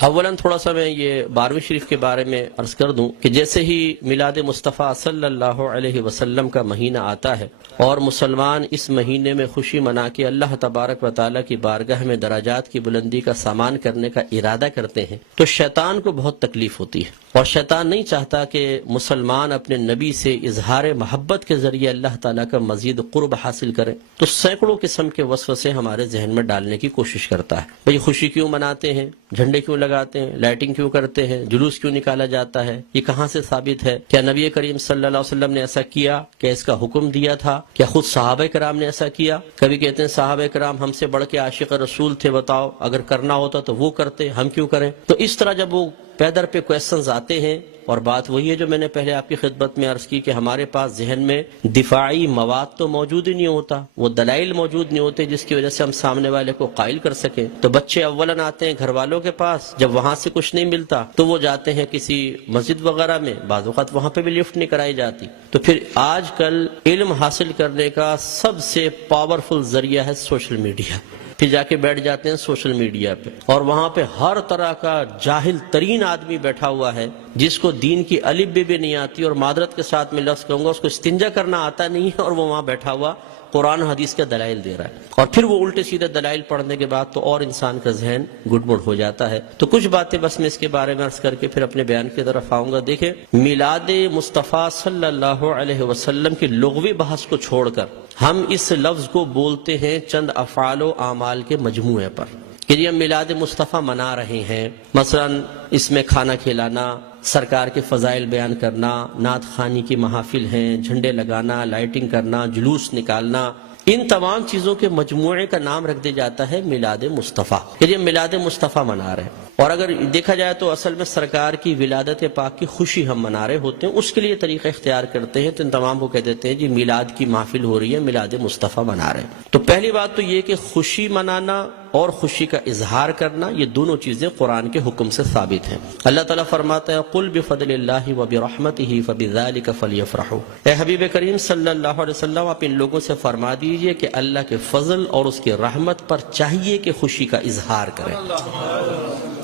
اولاً تھوڑا سا میں یہ 12ویں شریف کے بارے میں عرض کر دوں کہ جیسے ہی میلاد مصطفیٰ صلی اللہ علیہ وسلم کا مہینہ آتا ہے اور مسلمان اس مہینے میں خوشی منا کے اللہ تبارک و تعالیٰ کی بارگاہ میں درجات کی بلندی کا سامان کرنے کا ارادہ کرتے ہیں تو شیطان کو بہت تکلیف ہوتی ہے، اور شیطان نہیں چاہتا کہ مسلمان اپنے نبی سے اظہار محبت کے ذریعے اللہ تعالیٰ کا مزید قرب حاصل کریں، تو سینکڑوں قسم کے وسوسے ہمارے ذہن میں ڈالنے کی کوشش کرتا ہے۔ بھئی خوشی کیوں مناتے ہیں، جھنڈے کیوں لگاتے ہیں، لائٹنگ کیوں کرتے ہیں، جلوس کیوں نکالا جاتا ہے، یہ کہاں سے ثابت ہے؟ کیا نبی کریم صلی اللہ علیہ وسلم نے ایسا کیا؟ کیا اس کا حکم دیا تھا؟ کیا خود صحابہ کرام نے ایسا کیا؟ کبھی کہتے ہیں صحابہ کرام ہم سے بڑھ کے عاشق رسول تھے، بتاؤ اگر کرنا ہوتا تو وہ کرتے، ہم کیوں کریں؟ تو اس طرح جب وہ پیدر پہ کویسچنز آتے ہیں، اور بات وہی ہے جو میں نے پہلے آپ کی خدمت میں عرض کی کہ ہمارے پاس ذہن میں دفاعی مواد تو موجود ہی نہیں ہوتا، وہ دلائل موجود نہیں ہوتے جس کی وجہ سے ہم سامنے والے کو قائل کر سکیں۔ تو بچے اولاً آتے ہیں گھر والوں کے پاس، جب وہاں سے کچھ نہیں ملتا تو وہ جاتے ہیں کسی مسجد وغیرہ میں، بعض اوقات وہاں پہ بھی لفٹ نہیں کرائی جاتی۔ تو پھر آج کل علم حاصل کرنے کا سب سے پاورفل ذریعہ ہے سوشل میڈیا، پھر جا کے بیٹھ جاتے ہیں سوشل میڈیا پہ، اور وہاں پہ ہر طرح کا جاہل ترین آدمی بیٹھا ہوا ہے جس کو دین کی الف بھی نہیں آتی، اور معذرت کے ساتھ میں لفظ کہوں گا اس کو استنجا کرنا آتا نہیں ہے، اور وہ وہاں بیٹھا ہوا قرآن حدیث کے دلائل دے رہا ہے، اور پھر وہ الٹے سیدھے دلائل پڑھنے کے بعد تو اور انسان کا ذہن گڑبڑ ہو جاتا ہے۔ تو کچھ باتیں بس میں اس کے بارے میں عرض کر کے پھر اپنے بیان کی طرف آؤں گا۔ دیکھیں، میلاد مصطفیٰ صلی اللہ علیہ وسلم کی لغوی بحث کو چھوڑ کر ہم اس لفظ کو بولتے ہیں چند افعال و اعمال کے مجموعے پر کہ یہ ہم میلاد مصطفیٰ منا رہے ہیں۔ مثلا اس میں کھانا کھلانا، سرکار کے فضائل بیان کرنا، نعت خوانی کی محافل ہیں، جھنڈے لگانا، لائٹنگ کرنا، جلوس نکالنا، ان تمام چیزوں کے مجموعے کا نام رکھ دیا جاتا ہے میلاد مصطفیٰ، کہ ہم میلاد مصطفیٰ منا رہے ہیں۔ اور اگر دیکھا جائے تو اصل میں سرکار کی ولادت پاک کی خوشی ہم منا رہے ہوتے ہیں، اس کے لیے طریقہ اختیار کرتے ہیں، تو ان تمام کو کہہ دیتے ہیں جی میلاد کی محفل ہو رہی ہے، میلاد مصطفیٰ منا رہے ہیں۔ تو پہلی بات تو یہ کہ خوشی منانا اور خوشی کا اظہار کرنا، یہ دونوں چیزیں قرآن کے حکم سے ثابت ہیں۔ اللہ تعالیٰ فرماتا ہے قل بفضل اللہ وبرحمتہ فبذلک فلیفرحوا، اے حبیب کریم صلی اللہ علیہ وسلم آپ ان لوگوں سے فرما دیجئے کہ اللہ کے فضل اور اس کی رحمت پر چاہیے کہ خوشی کا اظہار کریں۔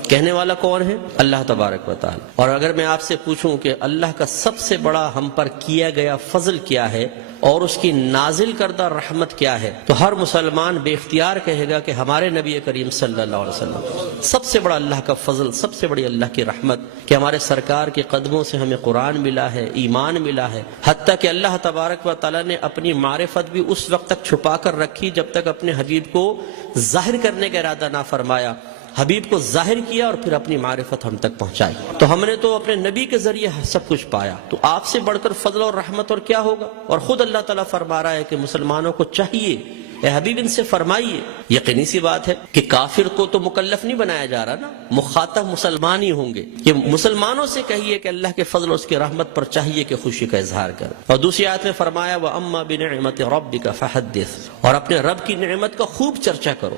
کہنے والا کون ہے؟ اللہ تبارک و تعالی۔ اور اگر میں آپ سے پوچھوں کہ اللہ کا سب سے بڑا ہم پر کیا گیا فضل کیا ہے اور اس کی نازل کردہ رحمت کیا ہے، تو ہر مسلمان بے اختیار کہے گا کہ ہمارے نبی کریم صلی اللہ علیہ وسلم سب سے بڑا اللہ کا فضل، سب سے بڑی اللہ کی رحمت کہ ہمارے سرکار کے قدموں سے ہمیں قرآن ملا ہے، ایمان ملا ہے، حتیٰ کہ اللہ تبارک و تعالیٰ نے اپنی معرفت بھی اس وقت تک چھپا کر رکھی جب تک اپنے حبیب کو ظاہر کرنے کا ارادہ نہ فرمایا۔ حبیب کو ظاہر کیا اور پھر اپنی معرفت ہم تک پہنچائی، تو ہم نے تو اپنے نبی کے ذریعے سب کچھ پایا، تو آپ سے بڑھ کر فضل اور رحمت اور کیا ہوگا؟ اور خود اللہ تعالیٰ فرما رہا ہے کہ مسلمانوں کو چاہیے، اے حبیب ان سے فرمائیے۔ یقینی سی بات ہے کہ کافر کو تو مکلف نہیں بنایا جا رہا نا، مخاطب مسلمان ہی ہوں گے، کہ مسلمانوں سے کہیے کہ اللہ کے فضل اور اس کی رحمت پر چاہیے کہ خوشی کا اظہار کرے۔ اور دوسری آیت میں فرمایا وَأَمَّا بِنِعْمَةِ رَبِّكَ فَحَدِّثْ، اور اپنے رب کی نعمت کا خوب چرچا کرو۔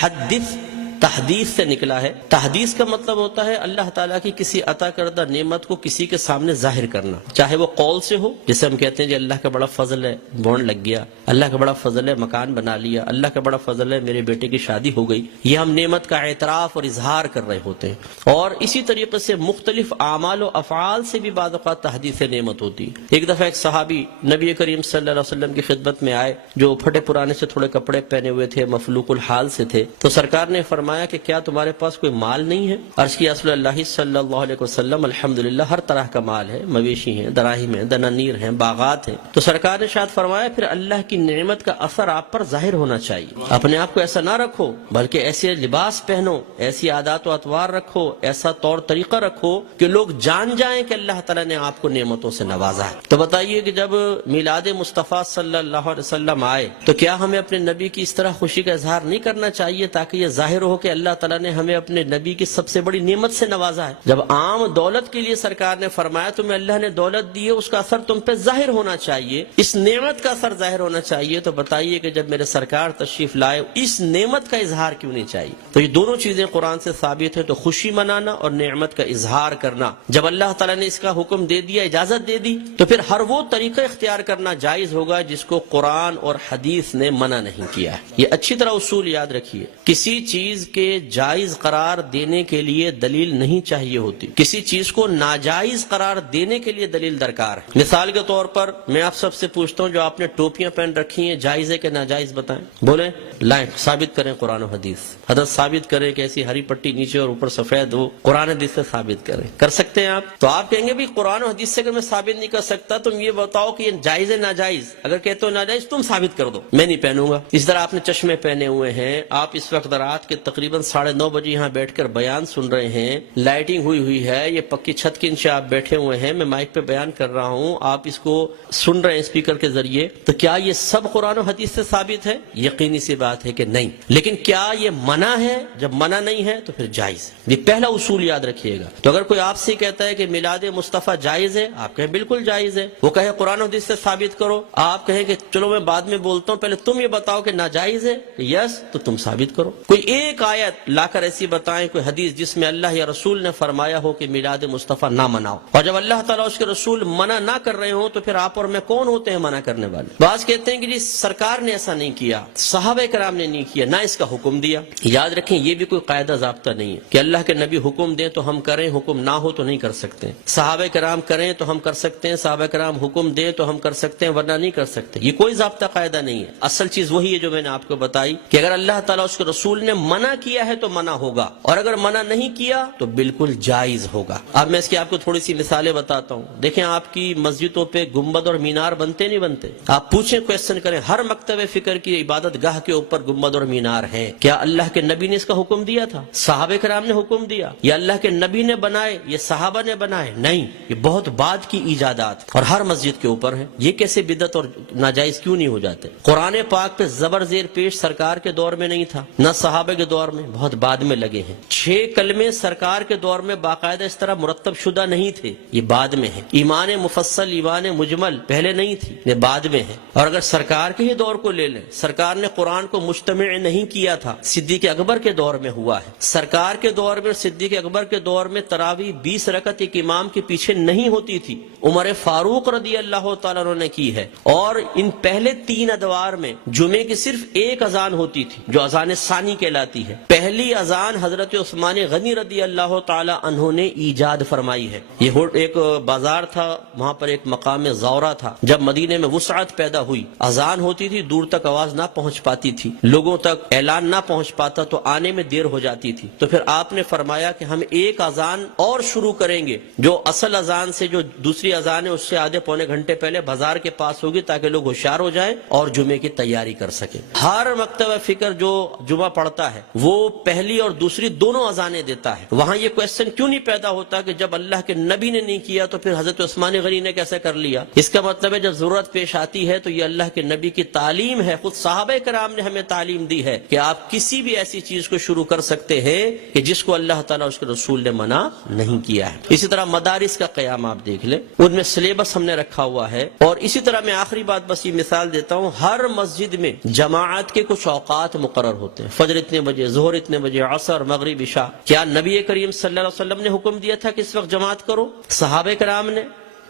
حدث تحدیث سے نکلا ہے۔ تحدیث کا مطلب ہوتا ہے اللہ تعالیٰ کی کسی عطا کردہ نعمت کو کسی کے سامنے ظاہر کرنا، چاہے وہ قول سے ہو، جسے ہم کہتے ہیں جی اللہ کا بڑا فضل ہے بونڈ لگ گیا، اللہ کا بڑا فضل ہے مکان بنا لیا، اللہ کا بڑا فضل ہے میرے بیٹے کی شادی ہو گئی، یہ ہم نعمت کا اعتراف اور اظہار کر رہے ہوتے ہیں۔ اور اسی طریقے سے مختلف اعمال و افعال سے بھی بعض اوقات تحدیث نعمت ہوتی ہے۔ ایک دفعہ ایک صحابی نبی کریم صلی اللہ علیہ وسلم کی خدمت میں آئے، جو پھٹے پرانے سے تھوڑے کپڑے پہنے ہوئے تھے، مفلوق الحال سے تھے، تو سرکار نے فرمایا کہ کیا تمہارے پاس کوئی مال نہیں ہے؟ عرض کیا رسول اللہ صلی اللہ علیہ وسلم الحمدللہ ہر طرح کا مال ہے، مویشی ہیں، دراہیم ہیں، دنانیر ہیں، باغات ہیں۔ تو سرکار نے شاید فرمایا پھر اللہ کی نعمت کا اثر آپ پر ظاہر ہونا چاہیے، اپنے آپ کو ایسا نہ رکھو بلکہ ایسے لباس پہنو، ایسی عادات و اطوار رکھو، ایسا طور طریقہ رکھو کہ لوگ جان جائیں کہ اللہ تعالیٰ نے آپ کو نعمتوں سے نوازا ہے۔ تو بتائیے کہ جب میلاد مصطفیٰ صلی اللہ علیہ وسلم آئے تو کیا ہمیں اپنے نبی کی اس طرح خوشی کا اظہار نہیں کرنا چاہیے تاکہ یہ ظاہر ہو کہ اللہ تعالیٰ نے ہمیں اپنے نبی کی سب سے بڑی نعمت سے نوازا ہے؟ جب عام دولت کے لیے سرکار نے فرمایا تمہیں اللہ نے دولت دی ہے، اس کا اثر تم پہ ظاہر ہونا چاہیے، اس نعمت کا اثر ظاہر ہونا چاہیے، تو بتائیے کہ جب میرے سرکار تشریف لائے اس نعمت کا اظہار کیوں نہیں چاہیے؟ تو یہ دونوں چیزیں قرآن سے ثابت ہے، تو خوشی منانا اور نعمت کا اظہار کرنا۔ جب اللہ تعالیٰ نے اس کا حکم دے دیا، اجازت دے دی، تو پھر ہر وہ طریقہ اختیار کرنا جائز ہوگا جس کو قرآن اور حدیث نے منع نہیں کیا ہے۔ یہ اچھی طرح اصول یاد رکھیے، کسی چیز کے جائز قرار دینے کے لیے دلیل نہیں چاہیے ہوتی، کسی چیز کو ناجائز قرار دینے کے لیے دلیل درکار ہے۔ مثال کے طور پر میں آپ سب سے پوچھتا ہوں، جو آپ نے ٹوپیاں پہن رکھی ہیں جائز ہے کہ ناجائز بتائیں؟ بولیں، لائیں ثابت کریں قرآن و حدیث، حضرت ثابت کریں کہ ایسی ہری پٹی نیچے اور اوپر سفید ہو، قرآن حدیث سے ثابت کریں۔ کر سکتے ہیں آپ؟ تو آپ کہیں گے بھی قرآن و حدیث سے اگر میں ثابت نہیں کر سکتا تم یہ بتاؤ کہ یہ جائز ہے ناجائز، اگر کہتے ہو ناجائز تم ثابت کر دو، میں نہیں پہنوں گا۔ اس طرح آپ نے چشمے پہنے ہوئے ہیں، آپ اس وقت رات کے تقریباً 9:30 بجے یہاں بیٹھ کر بیان سن رہے ہیں، لائٹنگ ہوئی ہے، یہ پکی چھت کے نیچے آپ بیٹھے ہوئے ہیں، میں مائک پہ بیان کر رہا ہوں، آپ اس کو سن رہے ہیں اسپیکر کے ذریعے، تو کیا یہ سب قرآن و حدیث سے ثابت ہے؟ یقینی سی بات ہے کہ نہیں۔ لیکن کیا یہ منع ہے؟ جب منع نہیں ہے تو پھر جائز ہے۔ یہ پہلا اصول یاد رکھیے گا۔ تو اگر کوئی آپ سے کہتا ہے کہ میلاد مصطفیٰ جائز ہے، آپ کہیں بالکل جائز ہے، وہ کہے قرآن و حدیث سے ثابت کرو، آپ کہیں کہ چلو میں بعد میں بولتا ہوں، پہلے تم یہ بتاؤ کہ ناجائز ہے، یس تو تم ثابت کرو۔ کوئی ایک آیت لا کر ایسی بتائیں، کوئی حدیث جس میں اللہ یا رسول نے فرمایا ہو کہ میلاد مصطفیٰ نہ مناؤ، اور جب اللہ تعالیٰ اس کے رسول منع نہ کر رہے ہوں تو پھر آپ اور میں کون ہوتے ہیں منع کرنے والے؟ بعض کہتے ہیں کہ جی سرکار نے ایسا نہیں کیا، صحابہ کرام نے نہیں کیا، نہ اس کا حکم دیا۔ یاد رکھیں یہ بھی کوئی قاعدہ ضابطہ نہیں ہے کہ اللہ کے نبی حکم دیں تو ہم کریں، حکم نہ ہو تو نہیں کر سکتے۔ صحابہ کرام کریں تو ہم کر سکتے ہیں، صحابہ کرام حکم دیں تو ہم کر سکتے ہیں، ورنہ نہیں کر سکتے۔ یہ کوئی ضابطہ قاعدہ نہیں ہے۔ اصل چیز وہی ہے جو میں نے آپ کو بتائی کہ اگر اللہ تعالیٰ اس کے رسول نے منع کیا ہے تو منع ہوگا، اور اگر منع نہیں کیا تو بالکل جائز ہوگا۔ اب میں اس کی آپ کو تھوڑی سی مثالیں بتاتا ہوں۔ دیکھیں آپ کی مسجدوں پہ گنبد اور مینار بنتے نہیں بنتے؟ آپ پوچھیں، کویسچن کریں، ہر مکتب فکر کی عبادت گاہ کے اوپر گنبد اور مینار ہیں، کیا اللہ کے نبی نے اس کا حکم دیا تھا؟ صحابہ کرام نے حکم دیا؟ یا اللہ کے نبی نے بنائے، یہ صحابہ نے بنائے؟ نہیں، یہ بہت بعد کی ایجادات اور ہر مسجد کے اوپر ہیں۔ یہ کیسے بدعت اور ناجائز کیوں نہیں ہو جاتے؟ قرآن پاک پہ زبر زیر پیش سرکار کے دور میں نہیں تھا، نہ صحابہ کے دور میں، بہت بعد میں لگے ہیں۔ 6 کلمے سرکار کے دور میں باقاعدہ اس طرح مرتب شدہ نہیں تھے، یہ بعد میں ہے۔ ایمان مفصل، ایمان مجمل پہلے نہیں تھی، یہ بعد میں ہے۔ اور اگر سرکار کے ہی دور کو لے لیں، سرکار نے قرآن کو مجتمع نہیں کیا تھا، صدیق اکبر کے دور میں ہوا ہے۔ سرکار کے دور میں، صدیق اکبر کے دور میں تراویح 20 رکعت ایک امام کے پیچھے نہیں ہوتی تھی، عمر فاروق رضی اللہ تعالیٰ عنہ نے کی ہے۔ اور ان پہلے 3 ادوار میں جمعے کی صرف ایک اذان ہوتی تھی جو اذان ثانی کہلاتی ہے۔ پہلی اذان حضرت عثمان غنی رضی اللہ تعالیٰ عنہ نے ایجاد فرمائی ہے۔ یہ ایک بازار تھا، وہاں پر ایک مقام زورہ تھا، جب مدینے میں وسعت پیدا ہوئی، اذان ہوتی تھی، دور تک آواز نہ پہنچ پاتی تھی، لوگوں تک اعلان نہ پہنچ پاتا تو آنے میں دیر ہو جاتی تھی، تو پھر آپ نے فرمایا کہ ہم ایک اذان اور شروع کریں گے جو اصل اذان سے، جو دوسری اذان ہے اس سے آدھے پونے گھنٹے پہلے بازار کے پاس ہوگی، تاکہ لوگ ہوشیار ہو جائیں اور جمعے کی تیاری کر سکیں۔ ہر مکتبہ فکر جو جمعہ پڑھتا ہے وہ پہلی اور دوسری دونوں اذانیں دیتا ہے۔ وہاں یہ کویسچن کیوں نہیں پیدا ہوتا کہ جب اللہ کے نبی نے نہیں کیا تو پھر حضرت عثمان غنی نے کیسے کر لیا؟ اس کا مطلب ہے جب ضرورت پیش آتی ہے تو یہ اللہ کے نبی کی تعلیم ہے، خود صحابہ کرام نے ہمیں تعلیم دی ہے کہ آپ کسی بھی ایسی چیز کو شروع کر سکتے ہیں کہ جس کو اللہ تعالیٰ اس کے رسول نے منع نہیں کیا ہے۔ اسی طرح مدارس کا قیام آپ دیکھ لیں، ان میں سلیبس ہم نے رکھا ہوا ہے۔ اور اسی طرح میں آخری بات بس یہ مثال دیتا ہوں، ہر مسجد میں جماعت کے کچھ اوقات مقرر ہوتے ہیں، فجر اتنے بجے، ظہر اتنے بجے، عصر، مغرب، عشاء۔ کیا نبی کریم صلی اللہ علیہ وسلم نے حکم دیا تھا کہ اس وقت جماعت کرو؟ صحابہ کرام نے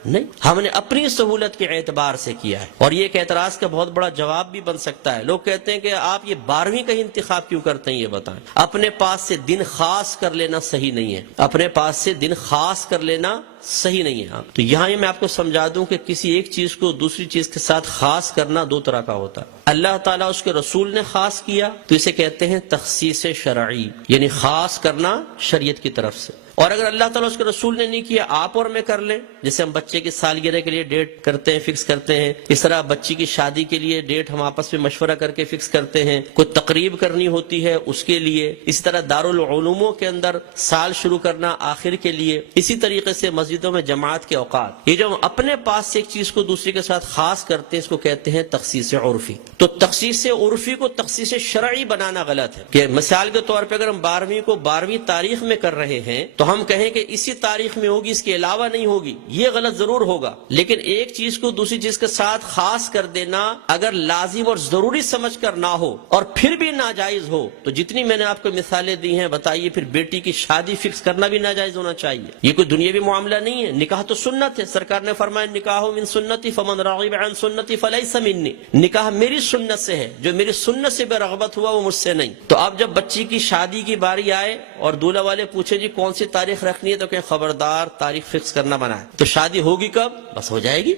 نہیں، ہم نے اپنی سہولت کے اعتبار سے کیا ہے۔ اور یہ ایک اعتراض کا بہت بڑا جواب بھی بن سکتا ہے۔ لوگ کہتے ہیں کہ آپ یہ 12ویں کا انتخاب کیوں کرتے ہیں، یہ بتائیں۔ اپنے پاس سے دن خاص کر لینا صحیح نہیں ہے، اپنے پاس سے دن خاص کر لینا صحیح نہیں ہے۔ تو یہاں میں آپ کو سمجھا دوں کہ کسی ایک چیز کو دوسری چیز کے ساتھ خاص کرنا 2 طرح کا ہوتا ہے۔ اللہ تعالیٰ اس کے رسول نے خاص کیا تو اسے کہتے ہیں تخصیص شرعی، یعنی خاص کرنا شریعت کی طرف سے۔ اور اگر اللہ تعالیٰ اس کے رسول نے نہیں کیا، آپ اور میں کر لیں، جیسے ہم بچے کی سالگرہ کے لیے ڈیٹ کرتے ہیں، فکس کرتے ہیں، اس طرح بچی کی شادی کے لیے ڈیٹ ہم آپس میں مشورہ کر کے فکس کرتے ہیں، کوئی تقریب کرنی ہوتی ہے اس کے لیے، اسی طرح دارالعلوموں کے اندر سال شروع کرنا آخر کے لیے، اسی طریقے سے مسجدوں میں جماعت کے اوقات۔ یہ جو ہم اپنے پاس سے ایک چیز کو دوسری کے ساتھ خاص کرتے ہیں، اس کو کہتے ہیں تخصیص عرفی۔ تو تخصیص عرفی کو تخصیص شرعی بنانا غلط ہے کہ مثال کے طور پہ اگر ہم 12ویں کو 12ویں تاریخ میں کر رہے ہیں تو ہم کہیں کہ اسی تاریخ میں ہوگی، اس کے علاوہ نہیں ہوگی، یہ غلط ضرور ہوگا۔ لیکن ایک چیز کو دوسری چیز کے ساتھ خاص کر دینا اگر لازم اور ضروری سمجھ کر نہ ہو اور پھر بھی ناجائز ہو تو جتنی میں نے آپ کو مثالیں دی ہیں، بتائیے پھر بیٹی کی شادی فکس کرنا بھی ناجائز ہونا چاہیے؟ یہ کوئی دنیاوی معاملہ نہیں ہے، نکاح تو سنت ہے. سرکار نے فرمایا نکاح من سنتی فمن رغب عن سنتی فلیس منی، نکاح میری سنت سے ہے، جو میری سنت سے بے رغبت ہوا وہ مجھ سے نہیں. تو اب جب بچی کی شادی کی باری آئے اور دولہا والے پوچھے جی کون سی تاریخ رکھنی ہے، تو کہ خبردار تاریخ فکس کرنا منع ہے. تو شادی ہوگی کب؟ بس ہو جائے گی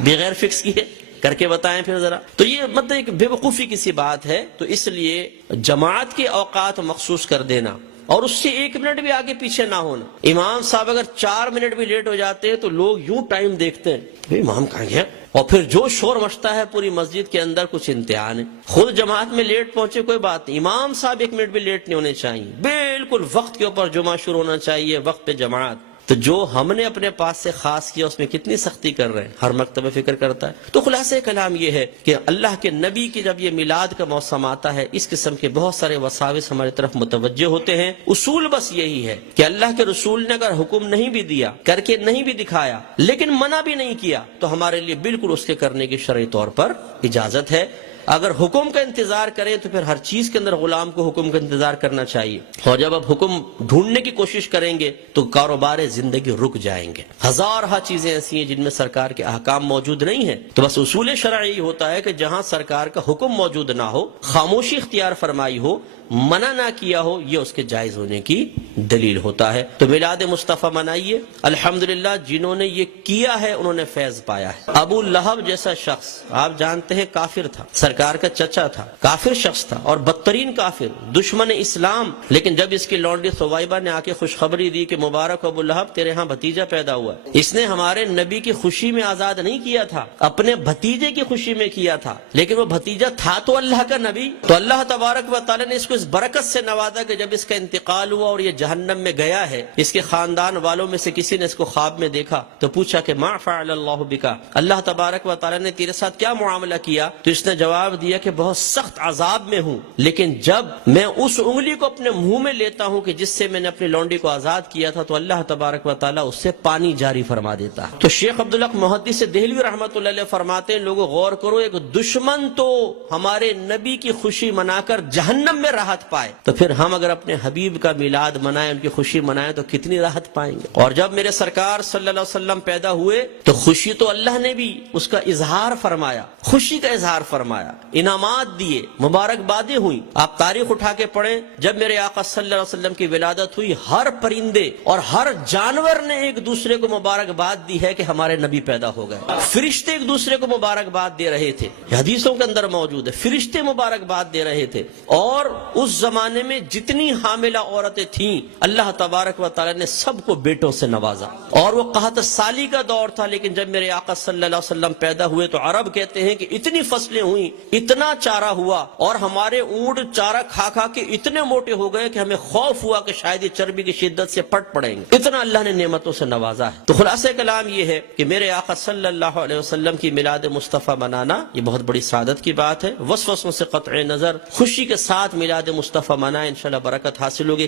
بغیر فکس کیے، کر کے بتائیں پھر ذرا. تو یہ مطلب ایک بے وقوفی کی سی بات ہے. تو اس لیے جماعت کے اوقات مخصوص کر دینا اور اس سے 1 منٹ بھی آگے پیچھے نہ ہونا. امام صاحب اگر 4 منٹ بھی لیٹ ہو جاتے ہیں تو لوگ یوں ٹائم دیکھتے ہیں امام کہاں گیا، اور پھر جو شور مچتا ہے پوری مسجد کے اندر کچھ امتحان ہے. خود جماعت میں لیٹ پہنچے کوئی بات نہیں، امام صاحب 1 منٹ بھی لیٹ نہیں ہونے چاہیے، بالکل وقت کے اوپر جمعہ شروع ہونا چاہیے، وقت پہ جماعت. تو جو ہم نے اپنے پاس سے خاص کیا اس میں کتنی سختی کر رہے ہیں، ہر مکتبہ فکر کرتا ہے. تو خلاصہ کلام یہ ہے کہ اللہ کے نبی کی جب یہ میلاد کا موسم آتا ہے اس قسم کے بہت سارے وساوس ہماری طرف متوجہ ہوتے ہیں. اصول بس یہی ہے کہ اللہ کے رسول نے اگر حکم نہیں بھی دیا، کر کے نہیں بھی دکھایا، لیکن منع بھی نہیں کیا، تو ہمارے لیے بالکل اس کے کرنے کی شرعی طور پر اجازت ہے. اگر حکم کا انتظار کریں تو پھر ہر چیز کے اندر غلام کو حکم کا انتظار کرنا چاہیے، اور جب اب حکم ڈھونڈنے کی کوشش کریں گے تو کاروبار زندگی رک جائیں گے. ہزارہ چیزیں ایسی ہیں جن میں سرکار کے احکام موجود نہیں ہیں. تو بس اصول شرعی یہ ہوتا ہے کہ جہاں سرکار کا حکم موجود نہ ہو، خاموشی اختیار فرمائی ہو، منع نہ کیا ہو، یہ اس کے جائز ہونے کی دلیل ہوتا ہے. تو میلاد مصطفیٰ منائیے. الحمدللہ جنہوں نے یہ کیا ہے انہوں نے فیض پایا ہے. ابو لہب جیسا شخص آپ جانتے ہیں کافر تھا، سرکار کا چچا تھا، کافر شخص تھا اور بدترین کافر، دشمن اسلام. لیکن جب اس کی لونڈی ثویبہ نے آ کے خوشخبری دی کہ مبارک ابو لہب تیرے ہاں بھتیجا پیدا ہوا، اس نے ہمارے نبی کی خوشی میں آزاد نہیں کیا تھا، اپنے بھتیجے کی خوشی میں کیا تھا. لیکن وہ بھتیجا تھا تو اللہ کا نبی. تو اللہ تبارک و تعالی نے اس کو اس برکت سے نوازا کہ جب اس کا انتقال ہوا اور یہ جہنم میں گیا ہے، اس کے خاندان والوں میں سے کسی نے اس کو خواب میں دیکھا تو پوچھا کہ ما فعل اللہ بکا، اللہ تبارک و تعالی نے تیرے ساتھ کیا معاملہ کیا؟ تو اس نے جواب دیا کہ بہت سخت عذاب میں ہوں، لیکن جب میں اس انگلی کو اپنے منہ میں لیتا ہوں کہ جس سے میں نے اپنی لونڈی کو آزاد کیا تھا تو اللہ تبارک و تعالی اس سے پانی جاری فرما دیتا ہے. تو شیخ عبدالحق محدث دہلوی رحمۃ اللہ علیہ فرماتے ہیں لوگوں غور کرو، ایک دشمن تو ہمارے نبی کی خوشی منا کر جہنم میں راحت پائے، تو پھر ہم اگر اپنے حبیب کا میلاد منائیں، ان کی خوشی منائیں تو کتنی راحت پائیں گے. اور جب میرے سرکار صلی اللہ علیہ وسلم پیدا ہوئے تو خوشی تو اللہ نے بھی اس کا اظہار فرمایا، خوشی کا اظہار فرمایا، انعامات دیے، مبارکبادیں ہوئی. آپ تاریخ اٹھا کے پڑھیں، جب میرے آقا صلی اللہ علیہ وسلم کی ولادت ہوئی ہر پرندے اور ہر جانور نے ایک دوسرے کو مبارکباد دی ہے کہ ہمارے نبی پیدا ہو گئے. فرشتے ایک دوسرے کو مبارکباد دے رہے تھے، حدیثوں کے اندر موجود ہے، فرشتے مبارکباد دے رہے تھے. اور اس زمانے میں جتنی حاملہ عورتیں تھیں اللہ تبارک و تعالی نے سب کو بیٹوں سے نوازا. اور وہ قحط سالی کا دور تھا، لیکن جب میرے آقا صلی اللہ علیہ وسلم پیدا ہوئے تو عرب کہتے ہیں کہ اتنی فصلیں ہوئیں، اتنا چارہ ہوا، اور ہمارے اونٹ چارہ کھا کھا کے اتنے موٹے ہو گئے کہ ہمیں خوف ہوا کہ شاید یہ چربی کی شدت سے پٹ پڑیں گے. اتنا اللہ نے نعمتوں سے نوازا ہے. تو خلاصہ کلام یہ ہے کہ میرے آقا صلی اللہ علیہ وسلم کی میلاد مصطفیٰ منانا یہ بہت بڑی سعادت کی بات ہے. وسوسوں سے قطع نظر خوشی کے ساتھ میلاد مصطفیٰ منائیں، انشاءاللہ برکت حاصل ہوگی.